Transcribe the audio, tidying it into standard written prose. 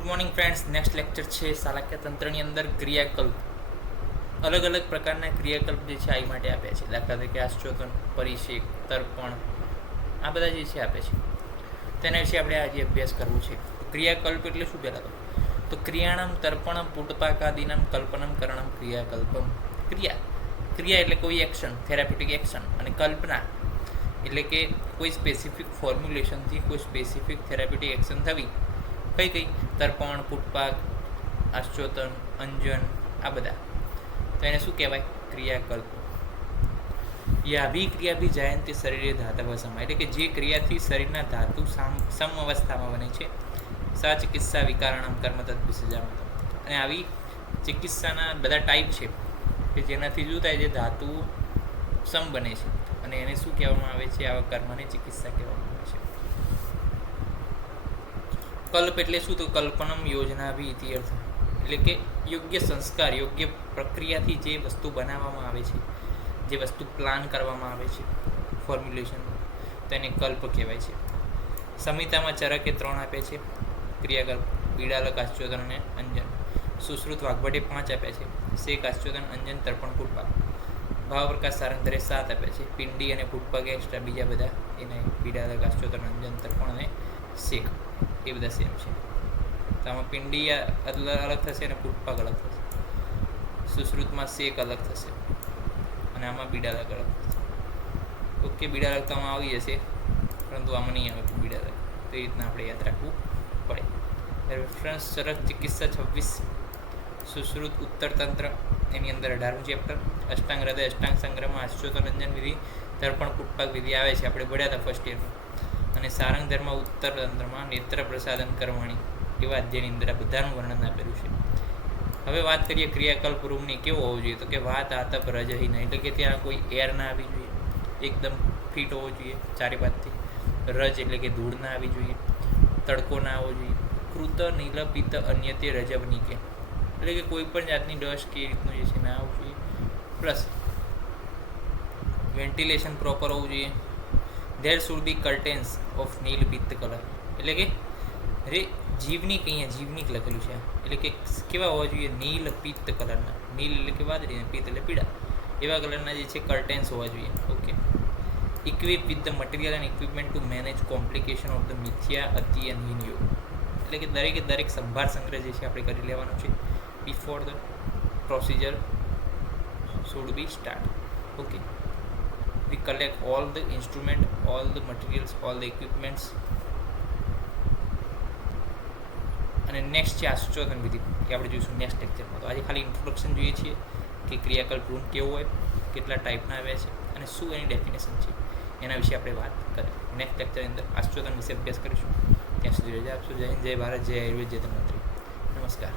Good morning friends. Next lecture છે શાલાક્ય તંત્રની અંદર ક્રિયાકલ્પ. અલગ અલગ પ્રકારના ક્રિયાકલ્પ જે છે આ માટે આપ્યા છે. દાખલા તરીકે આશ્ચોતન, પરિષેક, તર્પણ, આ બધા જે છે આપે છે. તેના વિશે આપણે આજે અભ્યાસ કરવો છે. ક્રિયાકલ્પ એટલે શું? પહેલાં તો ક્રિયાણમ તર્પણમ પુટપાકાદિનમ કલ્પનમ કરણમ ક્રિયાકલ્પમ. ક્રિયા એટલે કોઈ એક્શન, થેરાપ્યુટિક એક્શન, અને કલ્પના એટલે કે કોઈ સ્પેસિફિક ફોર્મ્યુલેશનથી કોઈ સ્પેસિફિક થેરાપ્યુટિક એક્શન થવી. કઈ તર્પણ, પુટપાક, આશ્ચોતન, અંજન, આ બધા. તો એને શું કહેવાય? ક્રિયાકલ્પ. યાભિક્રિયાભિ જાયંતી શરીરે ધાતવ સમા, એટલે કે જે ક્રિયાથી શરીરના ધાતુ સમ અવસ્થામાં બને છે. સા ચિકિત્સા વિકારણમ કર્મ તદ્વિસજામતમ. અને આવી ચિકિત્સાના બધા ટાઈપ છે કે જેનાથી શું થાય છે? ધાતુ સમ બને છે, અને એને શું કહેવામાં આવે છે? આવા કર્મને ચિકિત્સા કહેવામાં આવે છે. કલ્પ એટલે શું? તો કલ્પનમ યોજના બી ઇતિ અર્થ, એટલે કે યોગ્ય સંસ્કાર, યોગ્ય પ્રક્રિયાથી જે વસ્તુ બનાવવામાં આવે છે, જે વસ્તુ પ્લાન કરવામાં આવે છે ફોર્મ્યુલેશન, તેને કલ્પ કહેવાય છે. સંહિતામાં ચરકે 3 આપે છે ક્રિયાકલ્પ: પીડાલક, આશ્ચોતન અને અંજન. સુશ્રુત વાઘભટ્ટે 5 આપ્યા છે: શેક, આશ્ચોતન, અંજન, તર્પણ, પુટપાક. ભાવપ્રકાશ સારંગધરે 7 આપ્યા છે: પિંડી અને પુટપાક એક્સ્ટ્રા, બીજા બધા એને પીડાલક, આશ્ચોતન, અંજન, તર્પણ અને શેક એ બધા સેમ છે. તો આમાં પિંડી અલગ થશે અને પુટપાક અલગ થશે. સુશ્રુતમાં શેક અલગ થશે અને આમાં બીડાલક અલગ થશે. ઓકે, બીડાલક તો આમાં આવી જશે, પરંતુ આમાં નહીં આવે બીડાલક. તો એ રીતના આપણે યાદ રાખવું પડે. રેફરન્સ ચરક ચિકિત્સા 26, સુશ્રુત ઉત્તરતંત્ર એની અંદર 18મું ચેપ્ટર. અષ્ટાંગ હૃદય, અષ્ટાંગ સંગ્રહમાં આશ્ચોતન, અંજન વિધિ, તર્પણ, પુટપાક વિધિ આવે છે, આપણે ભણ્યા હતા ફર્સ્ટ યરમાં. અને સારંગ ધર્મ ઉત્તરતંત્રમાં નેત્ર પ્રસાદન કરવાની એવા અધ્યાયની અંદર આ બધાનું વર્ણન આપેલું છે. હવે વાત કરીએ ક્રિયાકલ્પ રૂમની. કેવો હોવો જોઈએ? તો કે વાત આતપ રજહીન, એટલે કે ત્યાં કોઈ એર ના આવી જોઈએ, એકદમ ફિટ હોવો જોઈએ ચારે બાજુથી. રજ એટલે કે ધૂળ ના આવી જોઈએ, તડકો ના આવવો જોઈએ. કૃત નીલપિત અન્યતે રજવનિકે, એટલે કે કોઈ પણ જાતની ડસ્ટ કે રીતનું જે છે ના આવવું જોઈએ. પ્લસ વેન્ટિલેશન પ્રોપર હોવું જોઈએ. There should be curtains of નીલ પિત્ત કલર, એટલે કે જીવનીક, અહીંયા જીવનીક લખેલું છે, એટલે કે કેવા હોવા જોઈએ? નીલ પિત્ત કલરના. નીલ એટલે કે વાદળી અને પિત્ત એટલે પીળા, એવા કલરના જે છે કર્ટેન્સ હોવા જોઈએ. Okay. Equip with the material and equipment two manage complication of the મિથ્યા અતિ એન્ડ હીન યોગ, એટલે કે દરેકે દરેક સંભાર સંગ્રહ જે છે આપણે કરી લેવાનો છે before the procedure should be start. Okay. We collect all the instrument, all the materials, all the equipments. અને નેક્સ્ટ છે આશ્ચોતન વિધિ, એ આપણે જોઈશું નેક્સ્ટ લેક્ચરમાં. તો આજે ખાલી ઇન્ટ્રોડક્શન જોઈએ છીએ કે ક્રિયાકલ્પ રૂમ કેવો હોય, કેટલા ટાઈપના આવ્યા છે અને શું એની ડેફિનેશન છે, એના વિશે આપણે વાત કરીએ. નેક્સ્ટ લેક્ચરની અંદર આશ્ચોતન વિશે અભ્યાસ કરીશું. ત્યાં સુધી રજા આપશો. જય હિન્દ, જય ભારત, જય આયુર્વેદ, જય ધન્વંતરી. નમસ્કાર.